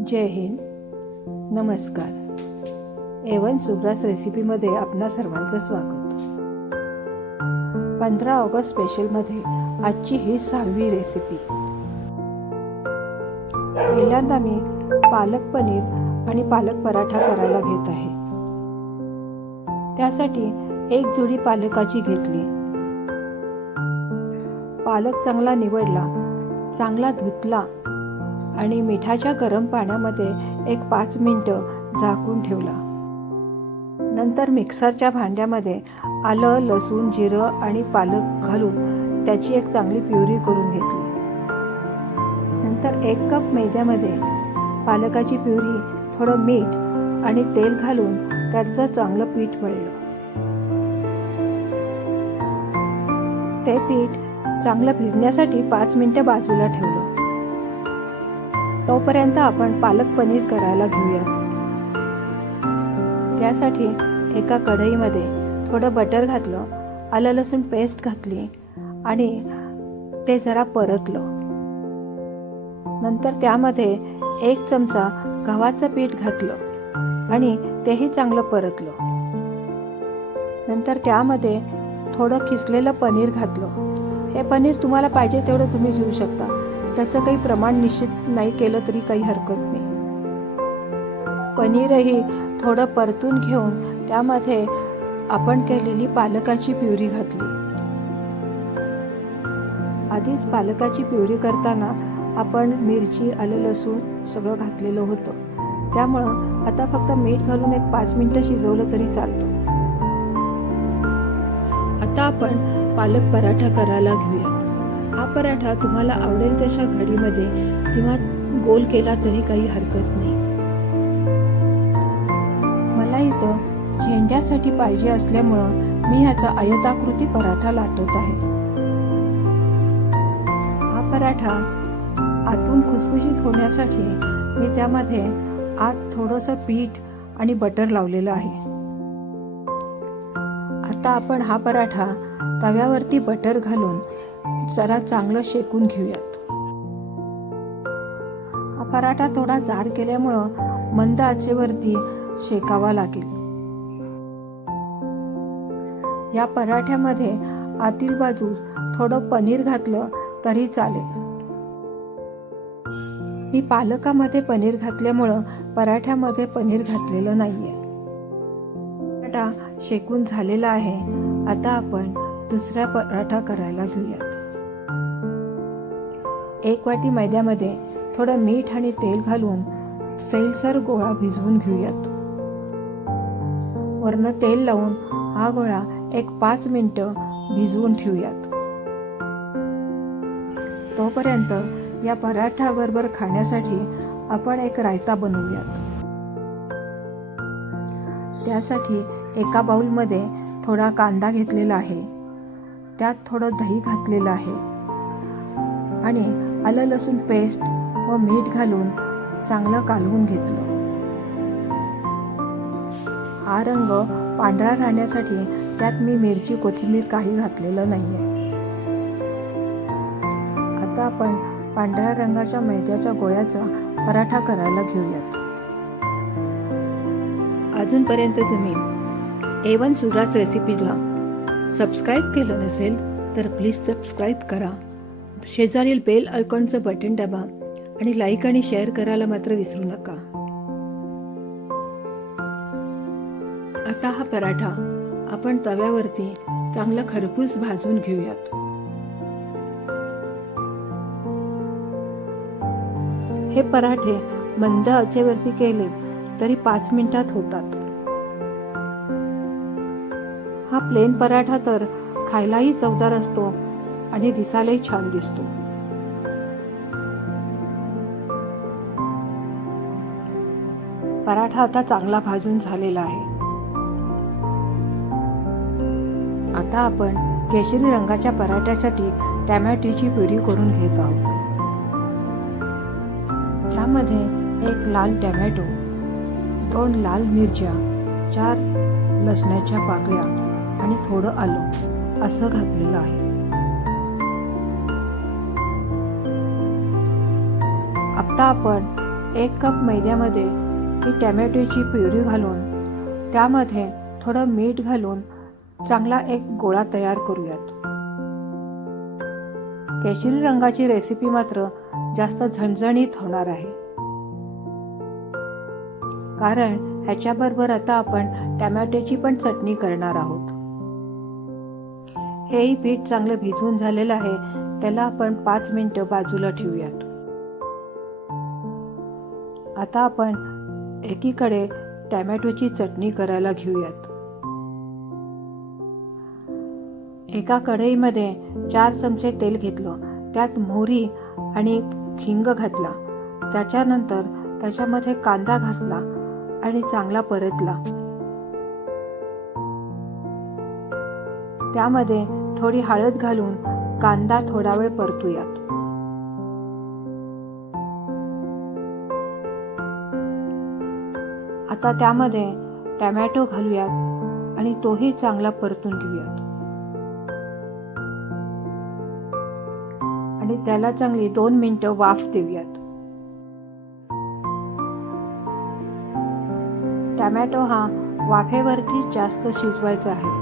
जय हिंद, नमस्कार. A1 सुग्रास रेसिपीमध्ये आपणा सर्वांचं स्वागत. 15 ऑगस्ट स्पेशलमध्ये आजची ही 6वी रेसिपी. पहिल्यांदा मी पालक पनीर आणि पालक पराठा करायला घेत आहे. त्यासाठी एक जुडी पालकाची घेतली. पालक चांगला निवडला, चांगला धुतला आणि मिठाच्या गरम पाण्यामध्ये एक 5 मिनिटं झाकून ठेवला. नंतर मिक्सरच्या भांड्यामध्ये आलं, लसूण, जिरं आणि पालक घालून त्याची एक चांगली प्युरी करून घेतली. नंतर 1 कप मैद्यामध्ये पालकाची प्युरी, थोडं मीठ आणि तेल घालून त्याचं चांगलं पीठ मळलं. ते पीठ चांगलं भिजण्यासाठी 5 मिनिटं बाजूला ठेवलं. तोपर्यंत आपण पालक पनीर करायला घेऊयात. त्यासाठी एका कढईमध्ये थोडं बटर घातलं, आलं लसूण पेस्ट घातली आणि ते जरा परतलं. नंतर त्यामध्ये 1 चमचा गव्हाचं पीठ घातलं आणि तेही चांगलं परतलं. नंतर त्यामध्ये थोडं किसलेलं पनीर घातलं. हे पनीर तुम्हाला पाहिजे तेवढं तुम्ही घेऊ शकता. त्याचं काही प्रमाण निश्चित नाही केलं तरी काही हरकत नाही. पनीरही थोडं परतून घेऊन त्यामध्ये आपण केलेली पालकाची प्युरी घातली. आधीच पालकाची प्युरी करताना आपण मिरची, आलं, लसूण सगळं घातलेलं होतं. त्यामुळं आता फक्त मीठ घालून एक 5 मिनिटं शिजवलं तरी चालतं. आता आपण पालक पराठा करायला घेऊया. हा पराठा तुम्हाला आवडेल तशा घडीमध्ये किंवा गोल केला तरी काही हरकत नाही. मला इथं झेंड्यासाठी पाहिजे असल्यामुळं मी ह्याचा आयताकृती पराठा लाटत आहे. हा पराठा आतून खुसखुशीत होण्यासाठी मी त्यामध्ये आत थोडंसं पीठ आणि बटर लावलेलं आहे. आता आपण हा पराठा तव्यावरती बटर घालून जरा चांगलं शेकून घेऊयात. हा पराठा थोडा जाड केल्यामुळं मंद आचेवरती शेकावा लागेल. या पराठ्यामध्ये आतील बाजूस थोडं पनीर घातलं तरी चालेल. मी पालकामध्ये पनीर घातल्यामुळं पराठ्यामध्ये पनीर घातलेलं नाहीये. पराठा शेकून झालेला आहे. आता आपण दुसरा पराठा करायला घेऊयात. 1 वाटी मैद्यामध्ये थोडं मीठ आणि तेल घालून सैलसर गोळा भिजवून घेऊयात. वरनं तेल लावून हा गोळा एक 5 मिनिटं भिजवून ठेवूयात. तोपर्यंत या पराठ्याबरोबर खाण्यासाठी आपण एक रायता बनवूयात. त्यासाठी एका बाउलमध्ये थोडा कांदा घेतलेला आहे, त्यात थोडं दही घातलेलं आहे आणि आलं लसूण पेस्ट व मीठ घालून चांगलं कालवून घेतलं. हा रंग पांढरा राहण्यासाठी त्यात मी मिरची, कोथिंबीर काही घातलेलं नाहीये. आता आपण पांढऱ्या रंगाच्या मैद्याच्या गोळ्याचा पराठा करायला घेऊयात. अजूनपर्यंत तुम्ही A1 सुग्रास रेसिपीला सबस्क्राईब केलं नसेल तर प्लीज सबस्क्राईब करा. शेजारील बेल आयकॉनचं बटन दाबा आणि लाईक आणि शेअर करायला मात्र विसरू नका. आता हा पराठा आपण तव्यावरती चांगलं खरपूस भाजून घेऊयात. हे पराठे मंद आचेवरती केले तरी 5 मिनिटात होतात. हा प्लेन पराठा तर खायलाही चवदार असतो आणि दिसायलाही छान दिसतो. पराठा आता चांगला भाजून झालेला आहे. आता आपण केशरी रंगाच्या पराठ्यासाठी टोमॅटोची प्युरी करून घेत आहोत. त्यामध्ये 1 लाल टोमॅटो, 2 लाल मिरच्या, 4 लसणाच्या पाकळ्या आणि थोडं आलं असं घातलेलं आहे. आता आपण 1 कप मैद्यामध्ये ही टॅमॅटोची प्युरी घालून त्यामध्ये थोडं मीठ घालून चांगला एक गोळा तयार करूयात. केशरी रंगाची रेसिपी मात्र जास्त झणझणीत होणार आहे, कारण ह्याच्याबरोबर आता आपण टॅमॅटोची पण चटणी करणार आहोत. हेही पीठ चांगलं भिजवून झालेलं आहे, त्याला आपण 5 मिनिटं बाजूला ठेवूयात. आता आपण एकीकडे टॅमॅटोची चटणी करायला घेऊयात. एका कढईमध्ये 4 चमचे तेल घेतलं, त्यात मोहरी आणि हिंग घातला. त्याच्यानंतर त्याच्यामध्ये कांदा घातला आणि चांगला परतला. त्यामध्ये थोडी हळद घालून कांदा थोडा वेळ परतूयात. आता त्यामध्ये टॅमॅटो घालूयात आणि तोही चांगला परतून घेऊयात आणि त्याला चांगली 2 मिनिटं वाफ देऊयात. टॅमॅटो हा वाफेवरती जास्त शिजवायचा आहे.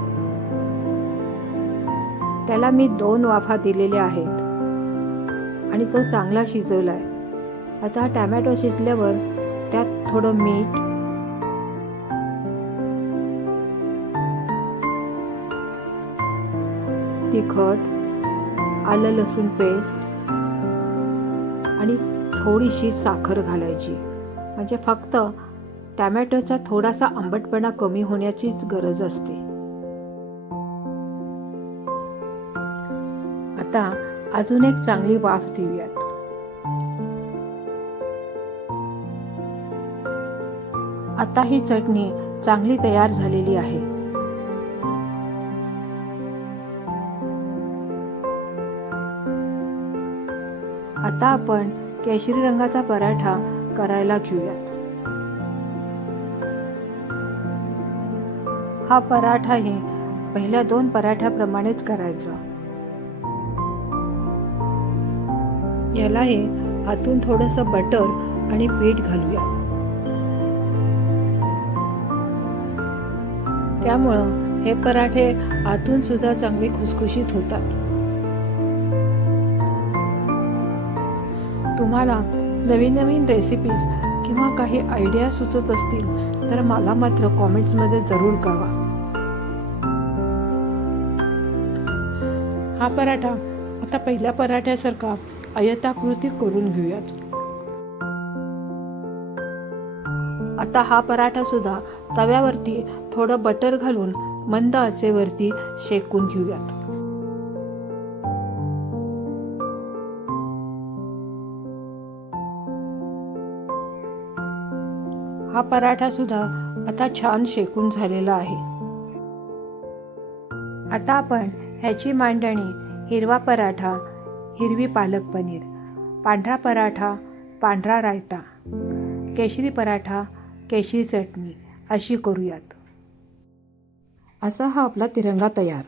त्याला मी 2 वाफा दिलेल्या आहेत आणि तो चांगला शिजवला आहे. आता टॅमॅटो शिजल्यावर त्यात थोडं मीठ, तिखट, आलं लसूण पेस्ट आणि थोडीशी साखर घालायची. म्हणजे फक्त टॅमॅटोचा थोडासा आंबटपणा कमी होण्याचीच गरज असते. आता अजून एक चांगली वाफ देऊयात. आता ही चटणी चांगली तयार झालेली आहे. आता आपण केशरी रंगाचा पराठा करायला घेऊयात. हा पराठाही पहिल्या 2 पराठ्याप्रमाणेच करायचा. यालाही आतून थोडंसं बटर आणि पीठ घालूया. त्यामुळं हे पराठे आतून सुद्धा चांगले खुसखुशीत होतात. तुम्हाला नवीन नवीन रेसिपीज किंवा काही आयडिया सुचत असतील तर मला मात्र कॉमेंट्समध्ये जरूर कळवा. हा पराठा आता पहिल्या पराठ्यासारखा आयताकृती करून घेऊयात. आता हा पराठा सुद्धा तव्यावरती थोडं बटर घालून मंद आचेवरती शेकून घेऊयात. हा पराठा सुद्धा आता छान शेकून झालेला आहे. आता आपण ह्याची मांडणी हिरवा पराठा, हिरवी पालक पनीर, पांढरा पराठा, पांढरा रायता, केशरी पराठा, केशरी चटणी अशी करूयात. असा हा आपला तिरंगा तयार.